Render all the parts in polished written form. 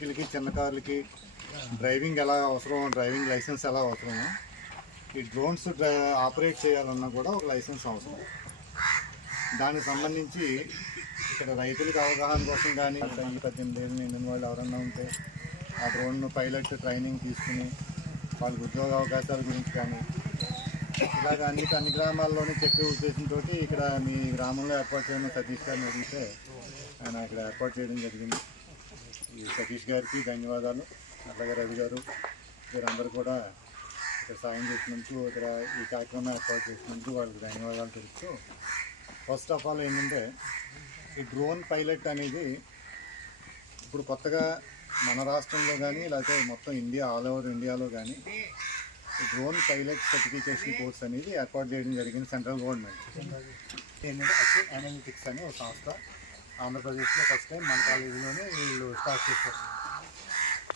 వెహికల్కి చిన్న కార్లకి డ్రైవింగ్ ఎలా అవసరం, డ్రైవింగ్ లైసెన్స్ ఎలా అవసరమో ఈ డ్రోన్స్ ఆపరేట్ చేయాలన్నా కూడా ఒక లైసెన్స్ అవసరం. దానికి సంబంధించి ఇక్కడ రైతులకు అవగాహన కోసం కానీ 18 ఏళ్ళు నిండిన వాళ్ళు ఎవరన్నా ఉంటే ఆ డ్రోన్ పైలట్ ట్రైనింగ్ తీసుకుని వాళ్ళకి ఉద్యోగ అవకాశాల గురించి కానీ ఇలాగ అన్ని గ్రామాల్లోనే చెప్పే ఉద్దేశంతో ఇక్కడ మీ గ్రామంలో ఏర్పాటు చేయడం సతీష్ గారిని అడిగితే ఆయన ఇక్కడ ఏర్పాటు చేయడం జరిగింది. ఈ సతీష్ గారికి ధన్యవాదాలు. అట్లాగే రవి గారు వీరందరూ కూడా ఇక్కడ సాయం చేసినందుకు, ఇక్కడ ఈ కార్యక్రమం ఏర్పాటు చేసినందుకు వాళ్ళకి ధన్యవాదాలు తెలుపుతూ, ఫస్ట్ ఆఫ్ ఆల్ ఏంటంటే ఈ డ్రోన్ పైలట్ అనేది ఇప్పుడు కొత్తగా మన రాష్ట్రంలో కానీ లేకపోతే మొత్తం ఇండియా ఆల్ ఓవర్ ఇండియాలో కానీ ఈ డ్రోన్ పైలట్ సర్టిఫికేషన్ కోర్స్ అనేది ఏర్పాటు చేయడం జరిగింది సెంట్రల్ గవర్నమెంట్. ఏంటంటే అసెట్ అనలిటిక్స్ అనే ఒక సంస్థ ఆంధ్రప్రదేశ్లో ఫస్ట్ టైం మన కాలేజీలోనే వీళ్ళు స్టార్ట్ చేస్తారు.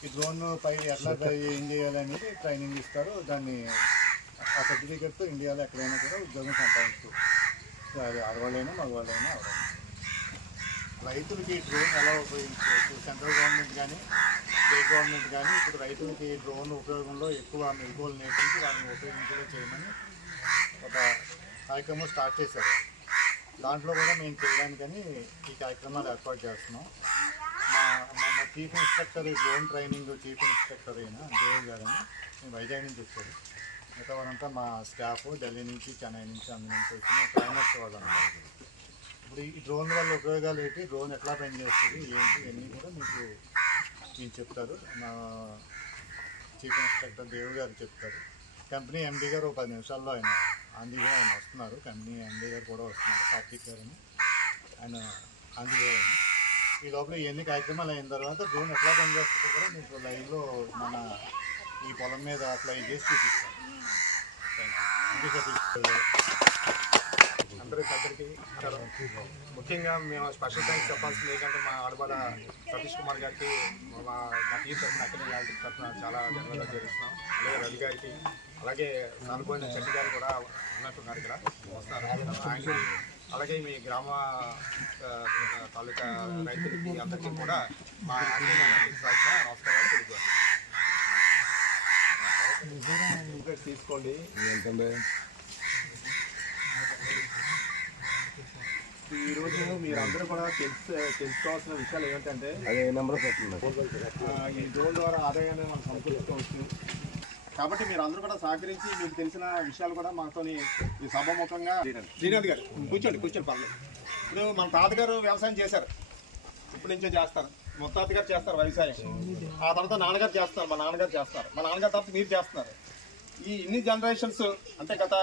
ఈ డ్రోన్ పై ఎట్లా ఏం చేయాలనేది ట్రైనింగ్ ఇస్తారు. దాన్ని ఆ సర్టిఫికేట్తో ఇండియాలో ఎక్కడైనా కూడా ఉద్యోగం సంపాదించుకోవచ్చు. అది ఆడవాళ్ళైనా మగవాళ్ళైనా ఎవరైనా. రైతులకి డ్రోన్ ఎలా ఉపయోగించుకోవచ్చు, సెంట్రల్ గవర్నమెంట్ కానీ స్టేట్ గవర్నమెంట్ కానీ ఇప్పుడు రైతులకి డ్రోన్ ఉపయోగంలో ఎక్కువ మెరుగులు నేర్పించి వాళ్ళని ఉపయోగించేలా చేయమని ఒక కార్యక్రమం స్టార్ట్ చేశారు. దాంట్లో కూడా మేము చేయడానికని ఈ కార్యక్రమాలు ఏర్పాటు చేస్తున్నాం. మా chief instructor drone training chief instructor అయిన దేవ్ గారని మేము వైజాగ్ నుంచి వచ్చారు. మిగతా వారంతా మా స్టాఫ్ ఢిల్లీ నుంచి, చెన్నై నుంచి, అందు నుంచి వచ్చిన ట్రైనర్స్ వాళ్ళు అన్నారు. ఇప్పుడు ఈ డ్రోన్ వల్ల ఉపయోగాలు ఏంటి, డ్రోన్ ఎట్లా పనిచేస్తుంది ఏంటి ఇవన్నీ కూడా మీకు చెప్తారు. మా చీఫ్ ఇన్స్ట్రక్టర్ దేవ్ గారు చెప్తారు. కంపెనీ ఎండీ గారు 10 నిమిషాల్లో ఆయన ఆంధ్రగా ఆయన వస్తున్నారు. కంపెనీ ఎండీ గారు కూడా వస్తున్నారు, కార్తీక్ గారు అని ఆయన ఆంధ్రగా. ఈ లోపల ఇవన్నీ కార్యక్రమాలు అయిన తర్వాత డ్రోన్ ఎట్లా పనిచేస్తుందో కూడా మీకు లైవ్లో మన ఈ పొలం మీద ఫ్లై చేసి చూపిస్తాను. అందరికీ ముఖ్యంగా మేము స్పెషల్ థ్యాంక్స్ చెప్పాల్సింది ఏంటంటే మా ఆడవాళ్ళ సతీష్ కుమార్ గారికి మా టీం తరఫున అకాడమీ తరఫున చాలా ధన్యవాదాలు చేస్తున్నాం. అలాగే రవి గారికి, అలాగే నాలుగోని చెట్టి గారు కూడా ఉన్నట్టున్నారు, ఇక్కడ వస్తారు ఆయనకి. అలాగే మీ గ్రామ తాలూకా రైతులకి అందరికీ కూడా మా తరఫున నమస్కారాలు తెలియజేయాలి. తీసుకోండి. ఈరోజు మీరందరూ కూడా తెలుసుకోవాల్సిన విషయాలు ఏమిటంటే ఈ డ్రోన్ ద్వారా ఆదాయాన్ని మనం సమకూర్చుకోవచ్చు. కాబట్టి మీరు అందరూ కూడా సహకరించి మీకు తెలిసిన విషయాలు కూడా మాతో ఈ సభాముఖంగా శ్రీనాథ్ గారు కూర్చోండి పర్లేదు. ఇప్పుడు మన తాతగారు వ్యవసాయం చేశారు, ఇప్పటి నుంచో చేస్తారు. ముత్తాత గారు చేస్తారు వ్యవసాయం, ఆ తర్వాత నాన్నగారు చేస్తారు, మా నాన్నగారు చేస్తారు, మా నాన్నగారు తర్వాత మీరు చేస్తున్నారు. ఈ ఇన్ని జనరేషన్స్ అంటే గత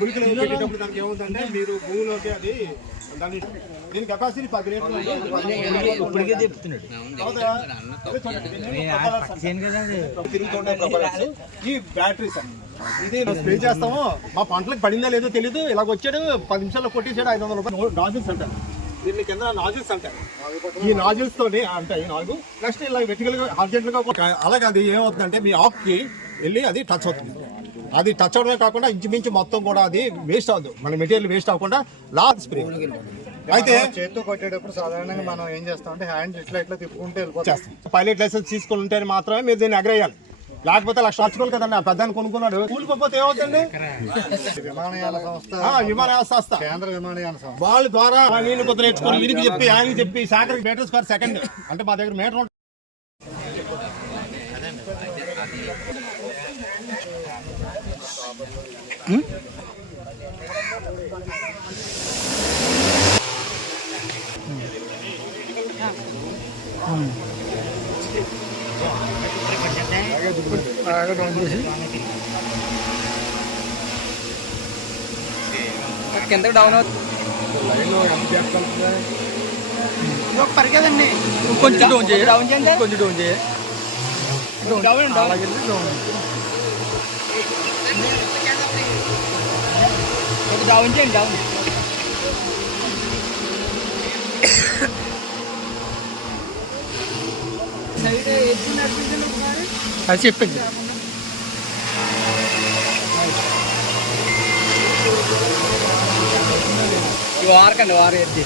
గురికలు పెట్టేటప్పుడు దానికి ఏమవుతుందంటే మీరు భూమిలోకి అది దీని కెపాసిటీ 10 లీటర్లు ఈ బ్యాటరీస్ ఇది స్ప్రే చేస్తాము. మా పంటలకు పడిందా లేదో తెలీదు, ఇలాగ వచ్చాడు 10 నిమిషాల్లో కొట్టేసాడు 500 రూపాయలు. నాజిల్స్ అంటారు దీని కింద, నాజిల్స్ అంటారు. ఈ నాజిల్స్ తోటి అంటాయి 4. నెక్స్ట్ ఇలా వెర్టికల్ గా అర్జెంట్ గా అలాగే అది ఏమవుతుందంటే మీ ఆకుకి వెళ్ళి అది టచ్ అవుతుంది. అది టచ్ అవడమే కాకుండా ఇంచుమించు మొత్తం కూడా అది వేస్ట్ అవ్వదు, మన మెటీరియల్ వేస్ట్ అవ్వకుండా లార్జ్ స్ప్రే. అయితే చేతితో కొట్టేటప్పుడు సాధారణంగా మనం ఏం చేస్తామంటే హ్యాండ్ ఇట్లా తిప్పుకుంటే వెళ్ళిపోతాం. పైలట్ లైసెన్స్ తీసుకుని ఉంటే మాత్రమే మీరు దీన్ని ఎగరేయాలి, లేకపోతే లక్ష నచ్చుకోవాలి కదండి. ఆ పెద్దాన్ని కొనుక్కున్నాడు, కూలిపోతే ఏమవుతుంది? విమానయాన సంస్థ, కేంద్ర విమానయాన సంస్థ వాళ్ళ ద్వారా నీళ్ళు కొత్త నేర్చుకొని వీరికి చెప్పి ఆయనకి చెప్పి శాఖకి మీటర్స్ పర్ సెకండ్ అంటే మా దగ్గర మీటర్ కిందకి డౌన్ అవుతుంది పరిగెదండి. కొంచెం డౌన్ చేయండి, కొంచెం డౌన్ చేయండి. డౌన్ చేయండి. అది చెప్పింది. ఇవి వారకండి, వారు ఎత్తి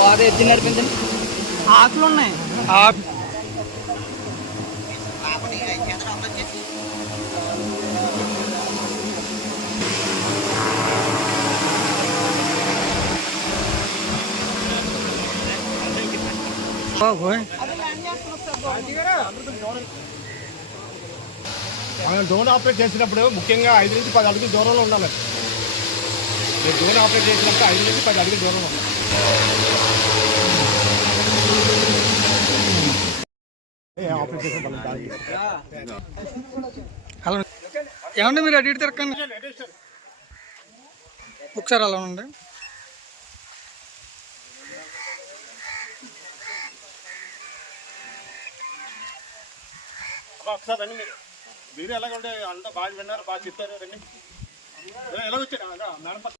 వారు ఎత్తి నడిపించండి. ఆకులు ఉన్నాయి. మనం డ్రోన్ ఆపరేట్ చేసినప్పుడు ముఖ్యంగా 5 నుంచి 10 అడుగుల దూరంలో ఉండాలి. మీరు డ్రోన్ ఆపరేట్ చేసినప్పుడు 5 నుంచి 10 అడుగుల దూరంలో ఉండాలి. ఆపరేట్ చేసిన అలా ఏమండి మీరు అటు ఇటు తిరగండి ఒకసారి. అలా ఉండి ఒకసారి రండి. మీరు ఎలాగ ఉంటే అంతా బాగా విన్నారు, బాగా చెప్తారు. రండి. ఎలాగొచ్చారు మేడం.